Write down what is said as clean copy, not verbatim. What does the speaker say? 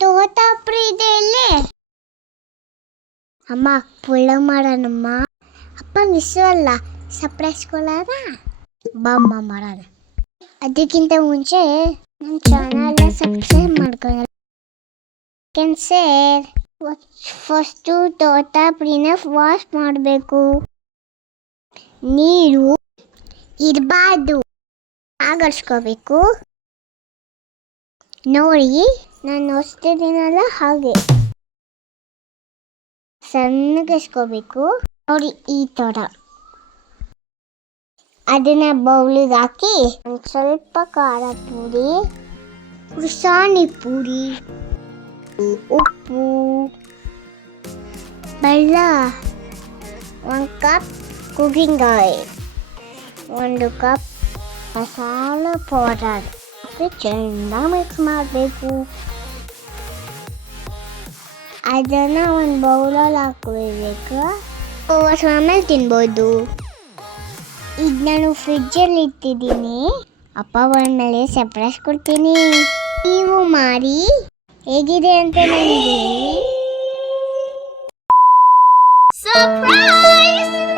ತೋತಾಪುರಿ ಇದೆ ಇಲ್ಲಿ. ಅಮ್ಮ ಪುಳ್ಳ ಮಾಡೋಣಮ್ಮ. ಅಪ್ಪಂಗೆ ಇಷ್ಟವಲ್ಲ ಸರ್ಪ್ರೈಸ್ ಕೊಡೋಣ. ಬಾಮ್ಮ ಮಾಡೋಣ. ಅದಕ್ಕಿಂತ ಮುಂಚೆ ನಮ್ಮ ಚಾನಲ್ನ ಸಬ್ಸ್ಕ್ರೈಬ್ ಮಾಡ್ಕೊಳ್ಳಿ. ಸರ್ ಫಸ್ಟು ತೋತಾಪುರಿನ ವಾಶ್ ಮಾಡಬೇಕು. ನೀರು ಇರಬಾರ್ದು, ಆಗರ್ಸ್ಕೋಬೇಕು. ನೋಡಿ ನಾನು ಹೊಸ್ತಿದ್ದೀನಲ್ಲ ಹಾಗೆ ಸಣ್ಣಗಿಸ್ಕೋಬೇಕು. ನೋಡಿ ಈ ಥರ ಅದನ್ನ ಬೌಲಿಗೆ ಹಾಕಿ ಒಂದು ಸ್ವಲ್ಪ ಖಾರ ಪುಡಿ, ಉಸಾಣಿ ಪುಡಿ, ಉಪ್ಪು, ಬೆಲ್ಲ, 1 ಕಪ್ ಕುಕಿಂಗ್ ಆಯಿಲ್, 1 ಕಪ್ ಮಸಾಲೆ ಪೌಡರ್ ಚೆನ್ನಾಗಿ ಮಿಕ್ಸ್ ಮಾಡಬೇಕು. ಅದನ್ನು ಒಂದು ಬೌಲಲ್ಲಿ ಹಾಕಬೇಕು. ಆಮೇಲೆ ತಿನ್ಬೋದು. ಈಗ ನಾನು ಫ್ರಿಜ್ಜಲ್ಲಿ ಇಟ್ಟಿದ್ದೀನಿ. ಅಪ್ಪ ಬಂದಮೇಲೆ ಸರ್ಪ್ರೈಸ್ ಕೊಡ್ತೀನಿ. ನೀವು ಮಾಡಿ ಹೇಗಿದೆ ಅಂತ ನನಗೆ ಹೇಳಿ. ಸರ್ಪ್ರೈಸ್!